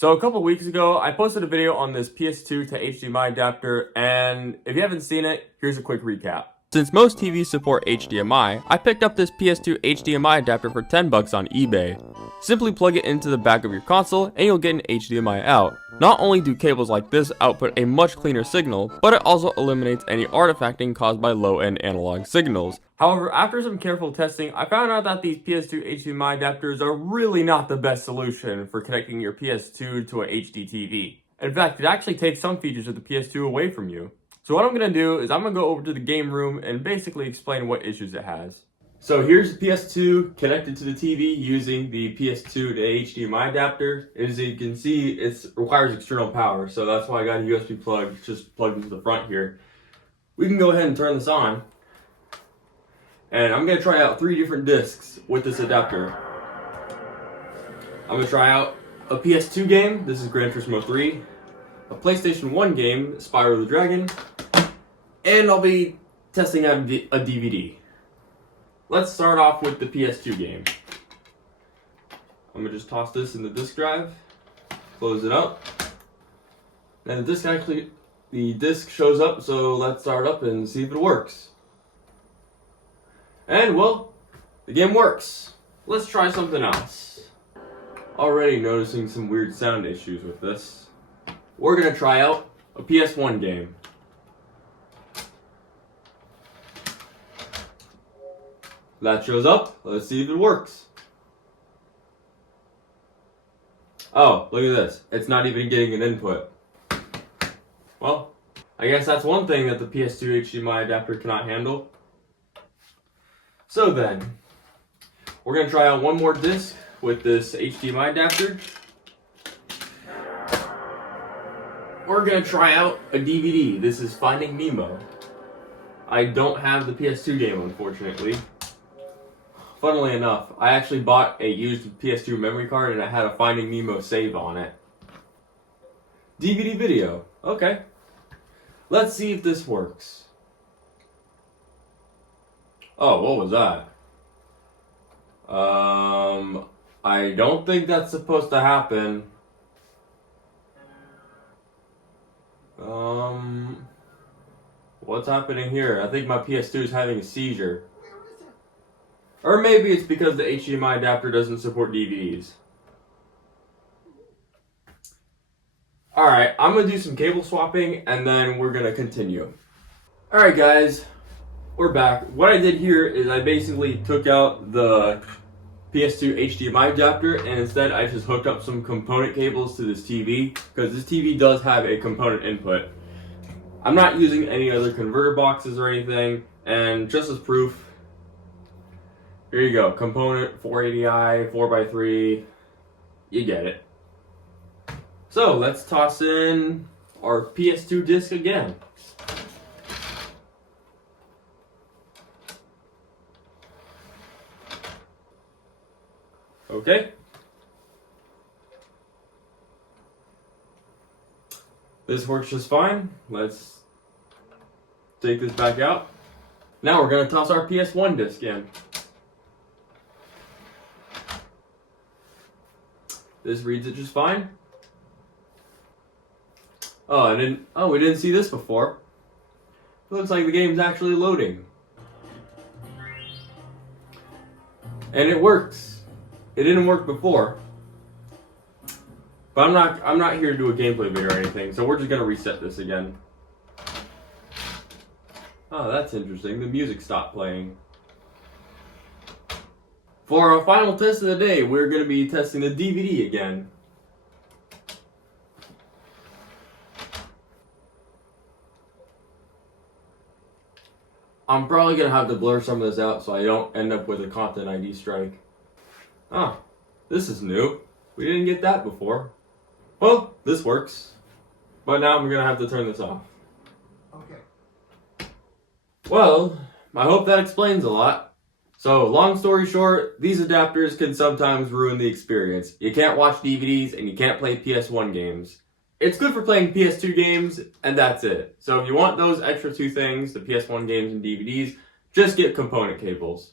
So a couple weeks ago, I posted a video on this PS2 to HDMI adapter, and if you haven't seen it, here's a quick recap. Since most TVs support HDMI, I picked up this PS2 HDMI adapter for 10 bucks on eBay. Simply plug it into the back of your console and you'll get an HDMI out. Not only do cables like this output a much cleaner signal, but it also eliminates any artifacting caused by low-end analog signals. However, after some careful testing, I found out that these PS2 HDMI adapters are really not the best solution for connecting your PS2 to a HD TV. In fact, it actually takes some features of the PS2 away from you. So what I'm going to do is I'm going to go over to the game room and basically explain what issues it has. So here's the PS2 connected to the TV using the PS2 to HDMI adapter. As you can see, it requires external power, so that's why I got a USB plug just plugged into the front here. We can go ahead and turn this on. And I'm going to try out 3 different discs with this adapter. I'm going to try out a PS2 game, this is Gran Turismo 3, a PlayStation 1 game, Spyro the Dragon, and I'll be testing out a DVD. Let's start off with the PS2 game. I'm going to just toss this in the disk drive, close it up, and the disc shows up, so let's start up and see if it works. And well, the game works. Let's try something else. Already noticing some weird sound issues with this. We're going to try out a PS1 game. That shows up. Let's see if it works. Oh, look at this. It's not even getting an input. Well, I guess that's one thing that the PS2 HDMI adapter cannot handle. So then, we're going to try out one more disc with this HDMI adapter. We're going to try out a DVD. This is Finding Nemo. I don't have the PS2 game, unfortunately. Funnily enough, I actually bought a used PS2 memory card and it had a Finding Nemo save on it. DVD video. Okay. Let's see if this works. Oh, what was that? I don't think that's supposed to happen. What's happening here? I think my PS2 is having a seizure. Or maybe it's because the HDMI adapter doesn't support DVDs. Alright, I'm going to do some cable swapping and then we're going to continue. Alright guys, we're back. What I did here is I basically took out the PS2 HDMI adapter and instead I just hooked up some component cables to this TV because this TV does have a component input. I'm not using any other converter boxes or anything, and just as proof, here you go, component 480i, 4x3, you get it. So let's toss in our PS2 disc again. Okay. This works just fine. Let's take this back out. Now we're going to toss our PS1 disc in. This reads it just fine. Oh, we didn't see this before. It looks like the game's actually loading. And it works. It didn't work before. But I'm not here to do a gameplay video or anything, so we're just gonna reset this again. Oh, that's interesting. The music stopped playing. For our final test of the day, we're gonna be testing the DVD again. I'm probably gonna have to blur some of this out so I don't end up with a content ID strike. Ah, this is new. We didn't get that before. Well, this works. But now I'm gonna have to turn this off. Okay. Well, I hope that explains a lot. So, long story short, these adapters can sometimes ruin the experience. You can't watch DVDs and you can't play PS1 games. It's good for playing PS2 games, and that's it. So if you want those extra 2 things, the PS1 games and DVDs, just get component cables.